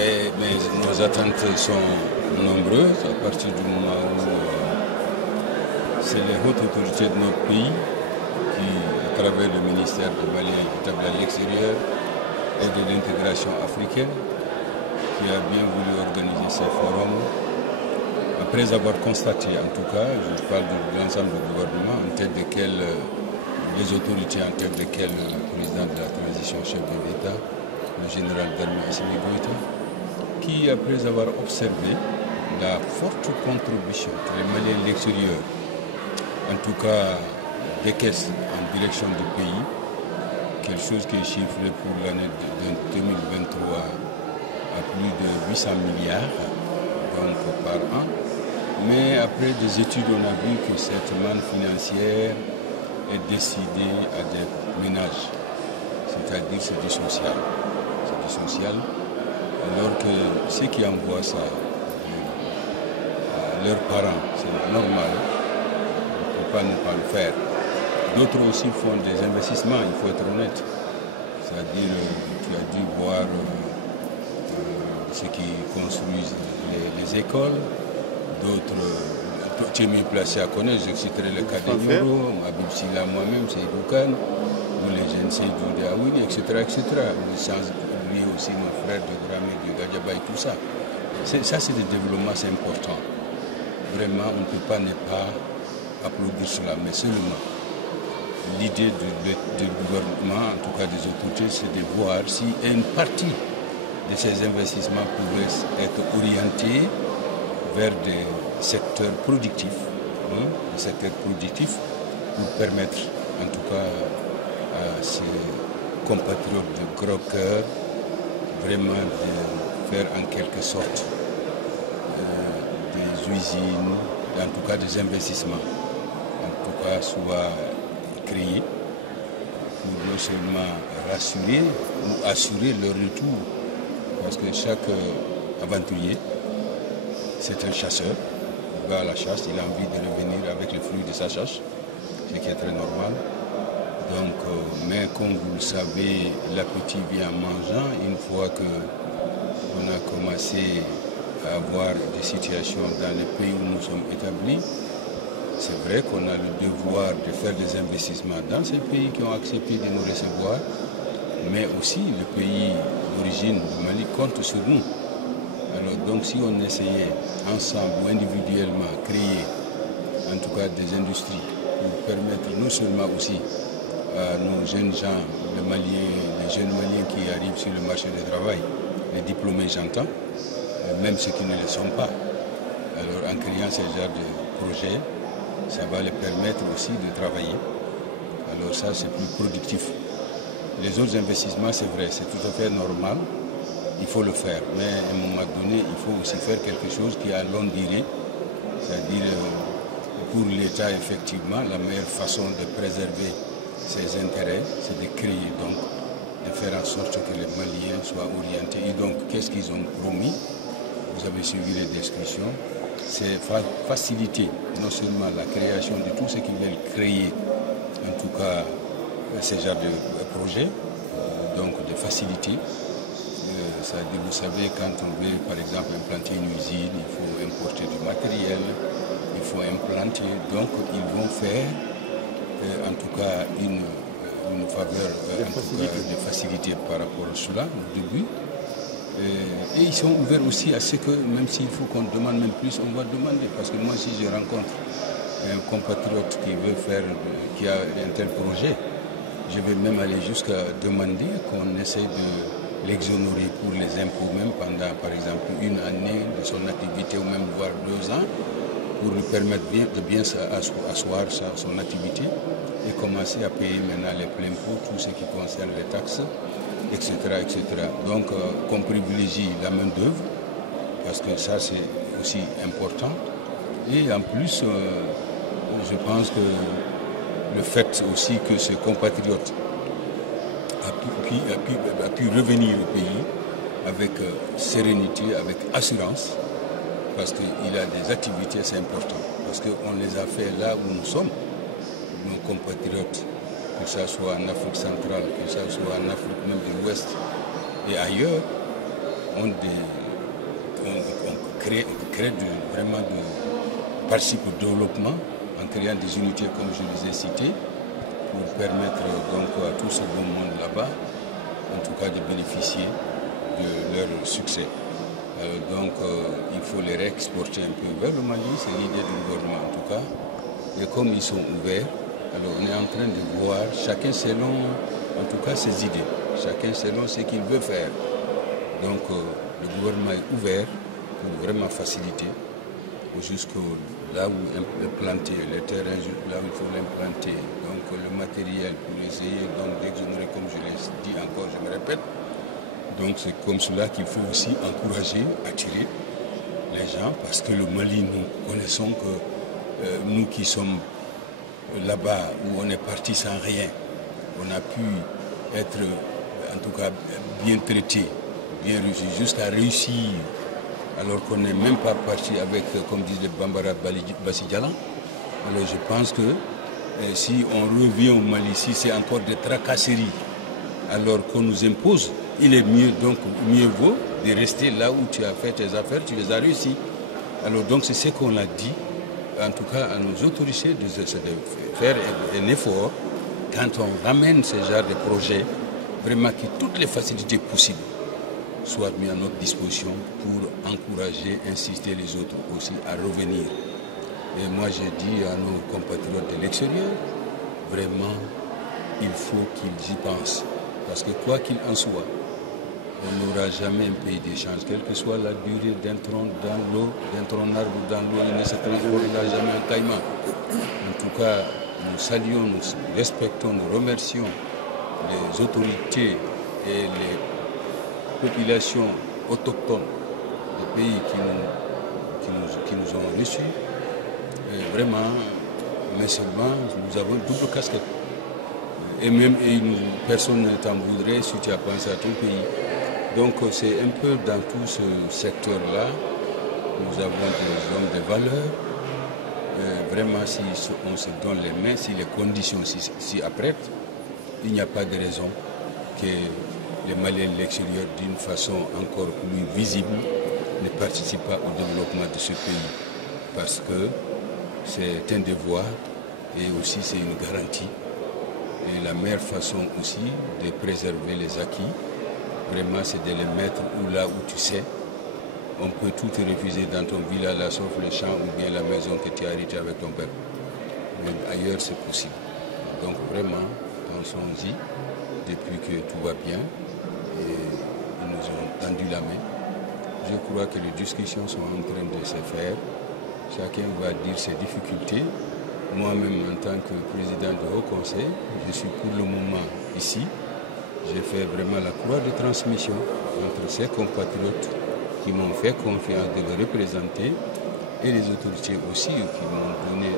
Nos attentes sont nombreuses à partir du moment où c'est les hautes autorités de notre pays qui, à travers le ministère de Mali établi à l'extérieur et de l'intégration africaine, qui a bien voulu organiser ces forums. Après avoir constaté, en tout cas, je parle de l'ensemble du gouvernement, en tête desquels les autorités, en tête desquelles le président de la transition, chef de l'État, le général d'armée Assimi Goïta, qui, après avoir observé la forte contribution que les Maliens de l'extérieur, en tout cas des caisses en direction du pays, quelque chose qui est chiffré pour l'année 2023 à plus de 800 milliards donc, par an. Mais après des études, on a vu que cette manne financière est destinée à des ménages, c'est-à-dire c'est du social. C'est du social, alors que ceux qui envoient ça à leurs parents, c'est normal, on ne peut pas ne pas le faire. D'autres aussi font des investissements, il faut être honnête. C'est-à-dire, tu as dû voir ceux qui construisent les écoles, d'autres, tu es mieux placé à connaître, je citerai le cas de Nyoro, Abib Silla moi-même, c'est Doukan, ou les jeunes Seydou de Aouli, etc. Sans oublier aussi nos frères de Gramé, de Gadjaba et tout ça. Ça, c'est des développements, c'est important. Vraiment, on ne peut pas ne pas applaudir cela, mais seulement l'idée du gouvernement, en tout cas des autorités, c'est de voir si une partie de ces investissements pouvait être orientée vers des secteurs productifs, pour permettre en tout cas à ces compatriotes de gros cœur vraiment de faire en quelque sorte des usines, en tout cas des investissements, en tout cas soit créés pour non seulement rassurer ou assurer leur retour, parce que chaque aventurier, c'est un chasseur, il va à la chasse, il a envie de revenir avec le fruit de sa chasse, ce qui est très normal. Donc, mais comme vous le savez, l'appétit vient en mangeant. Une fois qu'on a commencé à avoir des situations dans les pays où nous sommes établis, c'est vrai qu'on a le devoir de faire des investissements dans ces pays qui ont accepté de nous recevoir, mais aussi le pays d'origine du Mali compte sur nous. Alors donc si on essayait ensemble ou individuellement créer en tout cas des industries pour permettre non seulement aussi à nos jeunes gens, les jeunes Maliens qui arrivent sur le marché du travail, les diplômés j'entends, même ceux qui ne le sont pas. Alors en créant ce genre de projet, ça va les permettre aussi de travailler. Alors ça c'est plus productif. Les autres investissements c'est vrai, c'est tout à fait normal. Il faut le faire, mais à un moment donné, il faut aussi faire quelque chose qui a longue durée. C'est-à-dire, pour l'État, effectivement, la meilleure façon de préserver ses intérêts, c'est de créer, donc, de faire en sorte que les Maliens soient orientés. Et donc, qu'est-ce qu'ils ont promis? Vous avez suivi les discussions. C'est faciliter non seulement la création de tout ce qu'ils veulent créer, en tout cas, ce genre de projet, donc de faciliter. C'est-à-dire, vous savez, quand on veut, par exemple, implanter une usine, il faut importer du matériel, il faut implanter. Donc, ils vont faire, en tout cas, une faveur, en tout cas, de facilité par rapport à cela, au début. Et ils sont ouverts aussi à ce que, même s'il faut qu'on demande même plus, on va demander. Parce que moi, si je rencontre un compatriote qui veut faire, qui a un tel projet, je vais même aller jusqu'à demander qu'on essaie de l'exonérer pour les impôts même pendant par exemple une année de son activité ou même voire 2 ans pour lui permettre de bien asseoir son activité et commencer à payer maintenant les pleins pots, tout ce qui concerne les taxes, etc. etc. Donc qu'on privilégie la main d'œuvre parce que ça c'est aussi important et en plus je pense que le fait aussi que ce compatriote a pu revenir au pays avec sérénité, avec assurance, parce qu'il a des activités, c'est important. Parce qu'on les a fait là où nous sommes, nos compatriotes, que ce soit en Afrique centrale, que ce soit en Afrique même de l'Ouest et ailleurs, vraiment participe au développement en créant des unités comme je les ai citées pour permettre donc à tout ce beau monde là-bas, en tout cas de bénéficier de leur succès. Donc il faut les réexporter un peu vers le Mali, c'est l'idée du gouvernement en tout cas. Et comme ils sont ouverts, alors on est en train de voir chacun selon en tout cas ses idées, chacun selon ce qu'il veut faire. Donc le gouvernement est ouvert pour vraiment faciliter jusqu'à là où implanter les terrains, là où il faut l'implanter, donc le matériel pour essayer d'exonérer, comme je l'ai dit encore, je me répète. Donc c'est comme cela qu'il faut aussi encourager, attirer les gens, parce que le Mali, nous connaissons que nous qui sommes là-bas, où on est parti sans rien, on a pu être en tout cas bien traité, bien réussi, jusqu'à réussir, alors qu'on n'est même pas parti avec, comme disent les Bambara Bassidjalan. Alors je pense que si on revient au Mali, si c'est encore des tracasseries, alors qu'on nous impose, il est mieux, donc mieux vaut de rester là où tu as fait tes affaires, tu les as réussies. Alors donc c'est ce qu'on a dit, en tout cas à nos autorités, de faire un effort quand on ramène ce genre de projet, vraiment que toutes les facilités possibles soient mises à notre disposition pour encourager, insister les autres aussi à revenir. Et moi j'ai dit à nos compatriotes de l'extérieur, vraiment, il faut qu'ils y pensent. Parce que quoi qu'il en soit, on n'aura jamais un pays d'échange, quelle que soit la durée d'un tronc dans l'eau, d'un tronc arbre dans l'eau, il ne se transformera jamais en caïman. En tout cas, nous saluons, nous respectons, nous remercions les autorités et les populations autochtones des pays qui nous ont reçus. Et vraiment, mais seulement, nous avons une double casquette. Et même personne ne t'en voudrait si tu as pensé à ton pays. Donc c'est un peu dans tout ce secteur-là, nous avons des hommes de valeur. Vraiment, si on se donne les mains, si les conditions s'y apprêtent, il n'y a pas de raison que les Maliens de l'extérieur, d'une façon encore plus visible, ne participent pas au développement de ce pays. Parce que c'est un devoir et aussi c'est une garantie. Et la meilleure façon aussi de préserver les acquis, vraiment, c'est de les mettre là où tu sais. On peut tout te refuser dans ton village, là, sauf le champ ou bien la maison que tu as héritée avec ton père. Mais ailleurs, c'est possible. Donc vraiment, pensons-y, depuis que tout va bien, et ils nous ont tendu la main. Je crois que les discussions sont en train de se faire. Chacun va dire ses difficultés. Moi-même, en tant que président du Haut Conseil, je suis pour le moment ici. J'ai fait vraiment la croix de transmission entre ces compatriotes qui m'ont fait confiance de les représenter et les autorités aussi qui m'ont donné,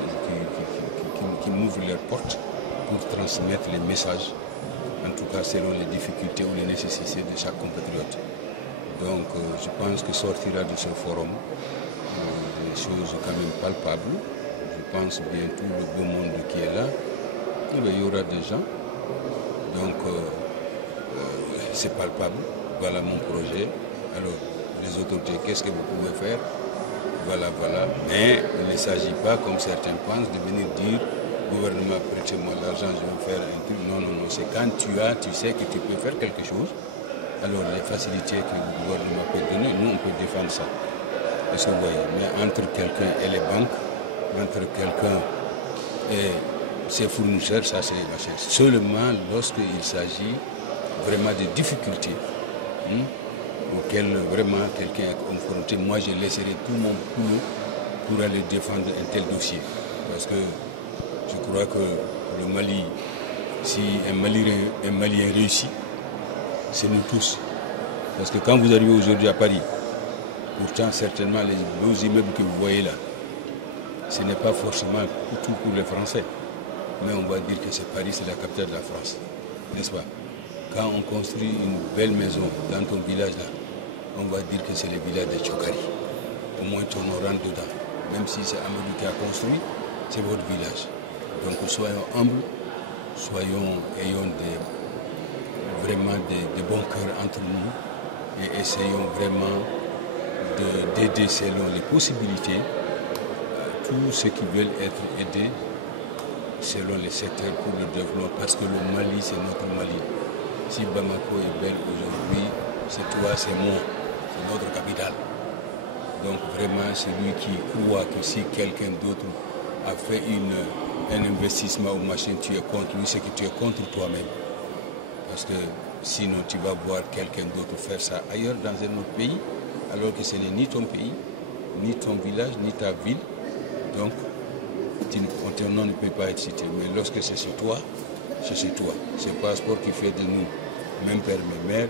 qui m'ouvrent leurs portes pour transmettre les messages, en tout cas selon les difficultés ou les nécessités de chaque compatriote. Donc je pense que sortira de ce forum des choses quand même palpables. Je pense bien tout le beau monde qui est là, il y aura des gens. Donc c'est palpable. Voilà mon projet. Alors les autorités, qu'est-ce que vous pouvez faire? Voilà. Mais il ne s'agit pas, comme certains pensent, de venir dire gouvernement, prêtez-moi l'argent, je vais faire un truc. Non. C'est quand tu sais que tu peux faire quelque chose. Alors les facilités que le gouvernement peut donner, nous on peut défendre ça. Est-ce que vous voyez? Mais entre quelqu'un et les banques, entre quelqu'un et ses fournisseurs, ça c'est seulement lorsqu'il s'agit vraiment de difficultés auxquelles vraiment quelqu'un est confronté. Moi je laisserai tout mon boulot pour aller défendre un tel dossier. Parce que je crois que le Mali, si un Malien réussit, c'est nous tous. Parce que quand vous arrivez aujourd'hui à Paris, pourtant certainement les beaux immeubles que vous voyez là, ce n'est pas forcément tout pour les Français. Mais on va dire que Paris, c'est la capitale de la France. N'est-ce pas? Quand on construit une belle maison dans ton village là, on va dire que c'est le village de Tchokari. Au moins ton rentre dedans. Même si c'est Amadou qui a construit, c'est votre village. Donc soyons humbles, ayons vraiment des bons cœurs entre nous et essayons vraiment d'aider selon les possibilités tous ceux qui veulent être aidés selon les secteurs pour le développement, parce que le Mali, c'est notre Mali. Si Bamako est belle aujourd'hui, c'est toi, c'est moi, c'est notre capitale. Donc vraiment, celui qui croit que si quelqu'un d'autre a fait un investissement ou machin, tu es contre lui, c'est que tu es contre toi-même. Parce que sinon, tu vas voir quelqu'un d'autre faire ça ailleurs dans un autre pays, alors que ce n'est ni ton pays, ni ton village, ni ta ville. Donc, ton nom ne peut pas être cité. Mais lorsque c'est chez toi, c'est chez toi. C'est le passeport qui fait de nous, même père, même mère,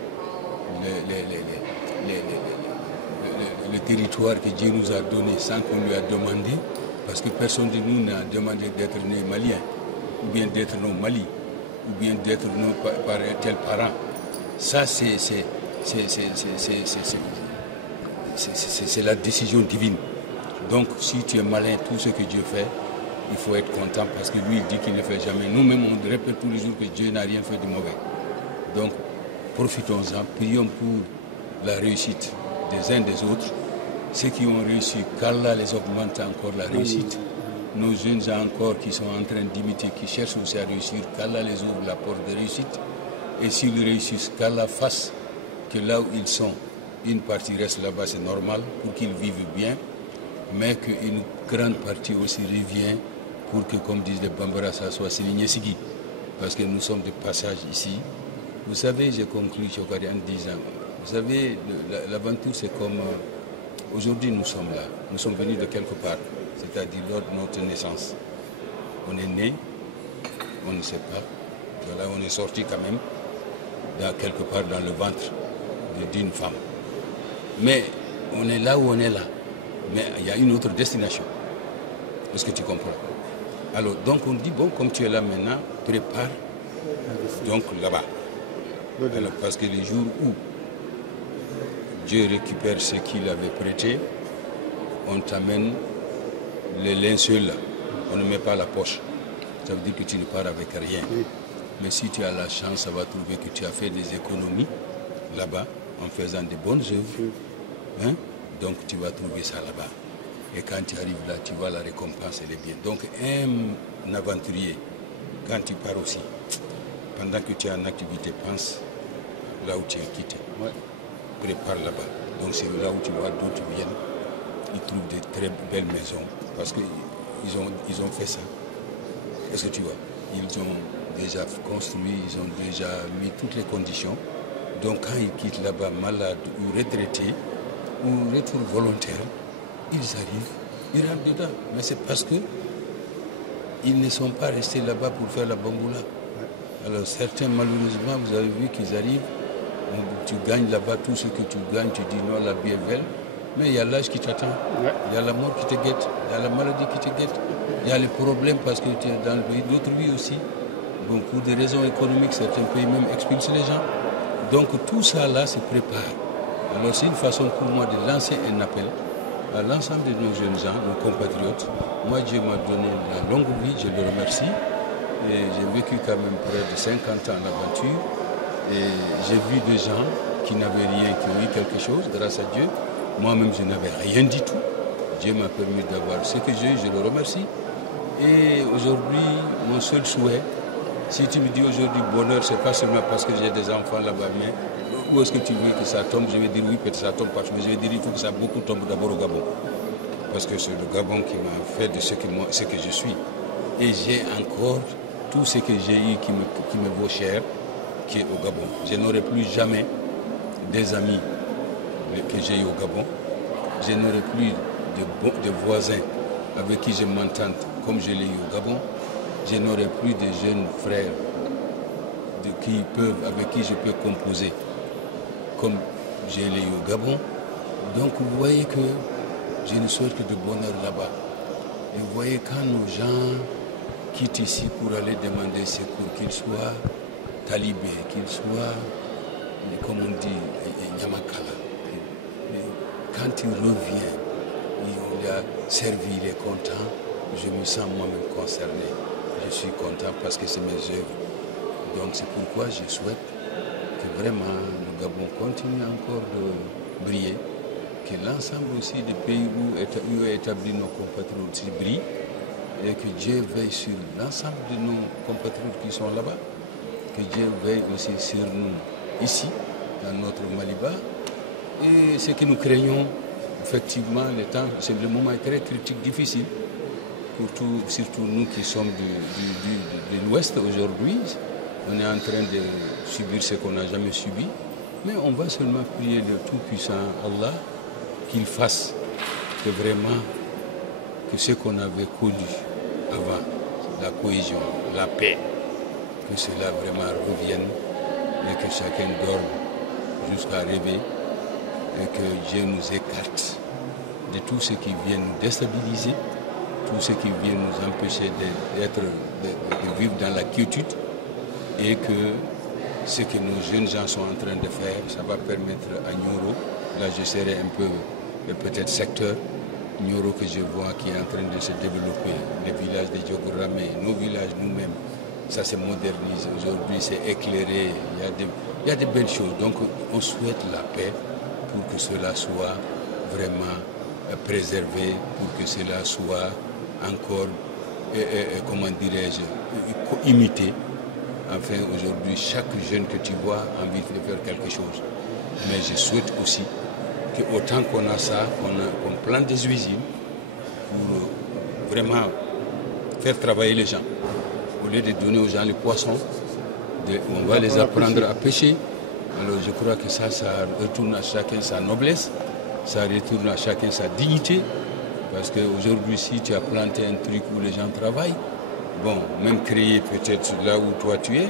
le territoire que Dieu nous a donné sans qu'on lui a demandé, parce que personne de nous n'a demandé d'être né malien, ou bien d'être né au Mali, ou bien d'être né par un tel parent. Ça, c'est la décision divine. Donc, si tu es malin, tout ce que Dieu fait, il faut être content parce que lui, il dit qu'il ne fait jamais. Nous-mêmes, on répète tous les jours que Dieu n'a rien fait de mauvais. Donc, profitons-en, prions pour la réussite des uns des autres. Ceux qui ont réussi, qu'Allah les augmente encore la réussite. Nos jeunes encore qui sont en train d'imiter, qui cherchent aussi à réussir, qu'Allah les ouvre la porte de réussite. Et s'ils réussissent, qu'Allah fasse que là où ils sont, une partie reste là-bas, c'est normal, pour qu'ils vivent bien, mais qu'une grande partie aussi revient pour que, comme disent les Bambara, ça soit Séligné Sigui. Parce que nous sommes de passage ici. Vous savez, j'ai conclu Chokari en disant, vous savez, l'aventure c'est comme, aujourd'hui nous sommes là, nous sommes venus de quelque part, c'est-à-dire lors de notre naissance. On est né, on ne sait pas, voilà, on est sorti quand même, quelque part dans le ventre d'une femme. Mais on est là où on est là. Mais il y a une autre destination. Est-ce que tu comprends? Alors, donc on dit, bon, comme tu es là maintenant, prépare donc là-bas. Alors, parce que les jours où Dieu récupère ce qu'il avait prêté, on t'amène les linceuls là. On ne met pas la poche. Ça veut dire que tu ne pars avec rien. Mais si tu as la chance, ça va trouver que tu as fait des économies là-bas en faisant de bonnes œuvres. Hein? Donc tu vas trouver ça là-bas. Et quand tu arrives là, tu vois la récompense, elle est bien. Donc un aventurier, quand tu pars aussi, pendant que tu es en activité, pense là où tu es quitté. Ouais. Prépare là-bas. Donc c'est là où tu vois d'autres viennent. Ils trouvent des très belles maisons. Parce qu'ils ont fait ça. Est-ce que tu vois? Ils ont déjà construit, ils ont déjà mis toutes les conditions. Donc quand ils quittent là-bas malades ou retraités, ou retour volontaire, ils arrivent, ils rentrent dedans. Mais c'est parce que ils ne sont pas restés là-bas pour faire la bamboula. Alors certains, malheureusement, vous avez vu qu'ils arrivent, tu gagnes là-bas tout ce que tu gagnes, tu dis non, la vie est belle, mais il y a l'âge qui t'attend, il y a la mort qui te guette, il y a la maladie qui te guette, il y a les problèmes parce que tu es dans le pays d'autres vies aussi. Donc pour des raisons économiques, certains pays même expulsent les gens. Donc tout ça là se prépare. Alors c'est une façon pour moi de lancer un appel à l'ensemble de nos jeunes gens, nos compatriotes. Moi, Dieu m'a donné la longue vie, je le remercie. Et j'ai vécu quand même près de 50 ans l'aventure. Et j'ai vu des gens qui n'avaient rien, qui ont eu quelque chose grâce à Dieu. Moi-même, je n'avais rien du tout. Dieu m'a permis d'avoir ce que j'ai eu, je le remercie. Et aujourd'hui, mon seul souhait, si tu me dis aujourd'hui bonheur, c'est pas seulement parce que j'ai des enfants là-bas, mais où est-ce que tu veux que ça tombe? Je vais dire oui, peut-être ça tombe pas, mais je vais dire il faut que ça beaucoup tombe d'abord au Gabon. Parce que c'est le Gabon qui m'a fait de ce que je suis. Et j'ai encore tout ce que j'ai eu qui me vaut cher, qui est au Gabon. Je n'aurai plus jamais des amis que j'ai eu au Gabon. Je n'aurai plus de voisins avec qui je m'entende comme je l'ai eu au Gabon. Je n'aurai plus de jeunes frères avec qui je peux composer comme je l'ai eu au Gabon. Donc vous voyez que je ne souhaite que de bonheur là-bas. Et vous voyez quand nos gens quittent ici pour aller demander secours, qu'ils soient talibés, qu'ils soient, comme on dit, Nyamakala. Quand il revient, il a servi, il est content, je me sens moi-même concerné. Je suis content parce que c'est mes œuvres. Donc c'est pourquoi je souhaite que vraiment Gabon continue encore de briller, que l'ensemble aussi des pays où est établi nos compatriotes aussi brillent, et que Dieu veille sur l'ensemble de nos compatriotes qui sont là-bas, que Dieu veille aussi sur nous ici, dans notre Maliba. Et ce que nous craignons, effectivement, c'est le moment très critique, difficile, surtout nous qui sommes de l'Ouest aujourd'hui. On est en train de subir ce qu'on n'a jamais subi, mais on va seulement prier le Tout-Puissant Allah qu'il fasse que vraiment que ce qu'on avait connu avant, la cohésion, la paix, que cela vraiment revienne et que chacun dorme jusqu'à rêver et que Dieu nous écarte de tout ce qui vient nous déstabiliser, tout ce qui vient nous empêcher de vivre dans la quiétude, et que ce que nos jeunes gens sont en train de faire, ça va permettre à Nioro, là je serai un peu peut-être secteur, Nioro que je vois qui est en train de se développer, les villages de Diogoramé, nos villages nous-mêmes, ça se modernise, aujourd'hui c'est éclairé, il y a des belles choses, donc on souhaite la paix pour que cela soit vraiment préservé, pour que cela soit encore, comment dirais-je, imité. Enfin, aujourd'hui, chaque jeune que tu vois a envie de faire quelque chose. Mais je souhaite aussi qu'autant qu'on a ça, qu'on plante des usines pour vraiment faire travailler les gens. Au lieu de donner aux gens les poissons, on va les apprendre à pêcher. Alors je crois que ça retourne à chacun sa noblesse, ça retourne à chacun sa dignité. Parce qu'aujourd'hui, si tu as planté un truc où les gens travaillent, bon, même créer peut-être là où toi tu es,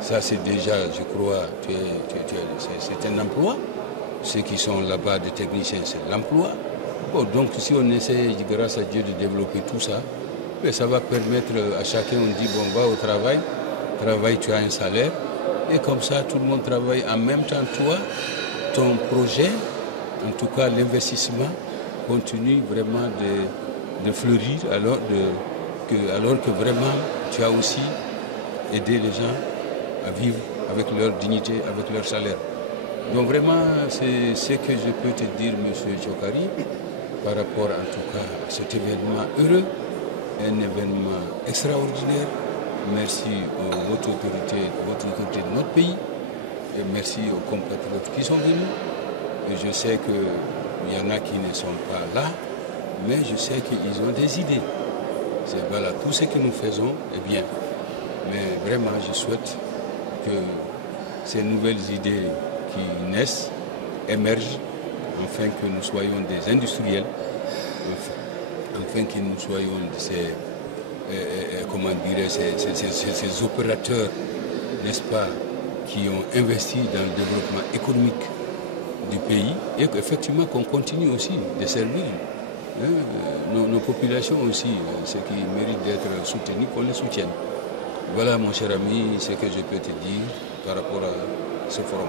ça c'est déjà, je crois, c'est un emploi. Ceux qui sont là-bas, des techniciens, c'est l'emploi. Bon, donc si on essaie, grâce à Dieu, de développer tout ça, ça va permettre à chacun, on dit, bon, va au travail, tu as un salaire, et comme ça, tout le monde travaille en même temps. Toi, ton projet, en tout cas l'investissement, continue vraiment de fleurir, alors que vraiment, tu as aussi aidé les gens à vivre avec leur dignité, avec leur salaire. Donc vraiment, c'est ce que je peux te dire, M. Djokari, par rapport en tout cas à cet événement heureux, un événement extraordinaire. Merci aux hautes autorités de notre pays, et merci aux compatriotes qui sont venus. Et je sais qu'il y en a qui ne sont pas là, mais je sais qu'ils ont des idées. C'est voilà, tout ce que nous faisons est bien. Mais vraiment, je souhaite que ces nouvelles idées qui naissent émergent, afin que nous soyons des industriels, afin que nous soyons ces opérateurs, n'est-ce pas, qui ont investi dans le développement économique du pays, et qu'effectivement qu'on continue aussi de servir nos populations aussi, ceux qui méritent d'être soutenus, qu'on les soutienne. Voilà, mon cher ami, ce que je peux te dire par rapport à ce forum.